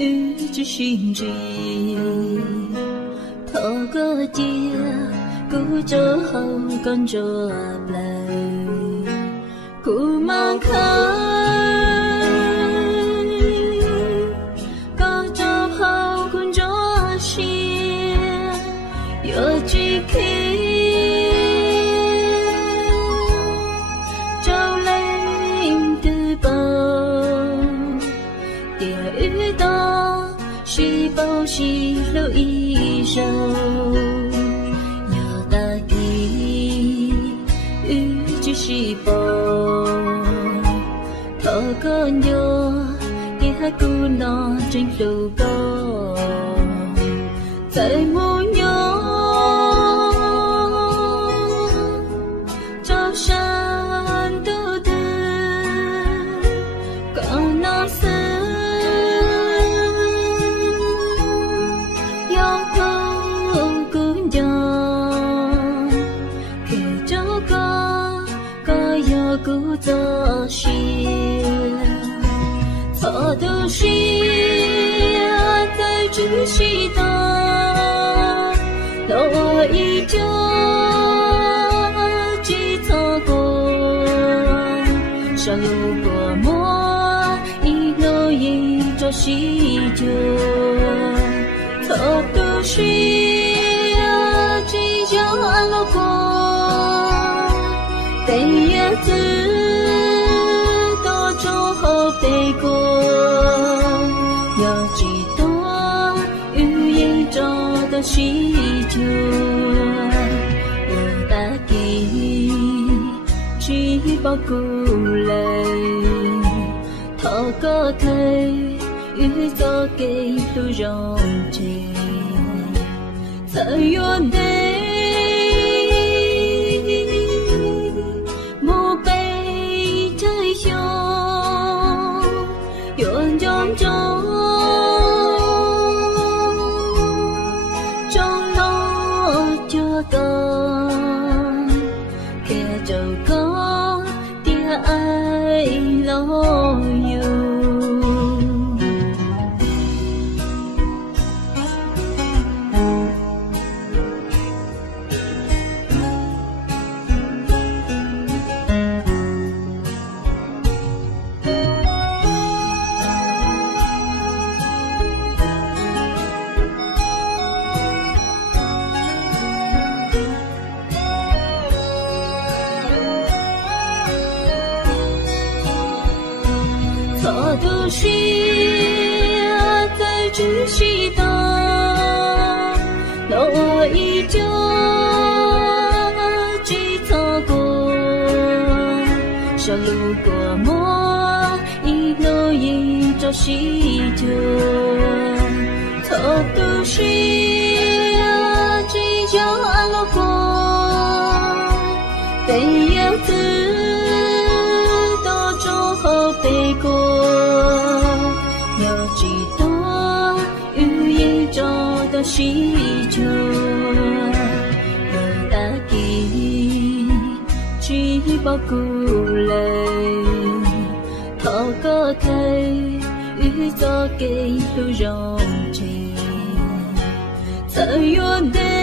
与之心知，透过dia ku cho hậu con cho lời ku mang khai có cho hậu con cho xia yo chỉ khi trao lên từ bầu địa ư to chỉ bao chỉ lâu ý sâu chỉ bỏ thọ con vô kia cu nó trên lù co tại muốn nhớ trong san tu tư còn nó xưa yêu không cũng gió khi cho con yo ku to xia thọ tu xia在只西的落一就几错过上路过莫一路一着西就thọ tu xia只就安路过被叶子多种后背过，有几多语言中的喜剧，有大地只包鼓泪，透过腿与走给路容易，才有的。trong nó cho con kẻ giàu có tia ai lo yêu thọ tu xia在只西的落一就几错过上路过莫一路一着西就thọ tu xia只就安路过被叶子多种后背过有几多语言中的喜剧，有大地只包鼓泪，透过腿与走给路容易，才有的。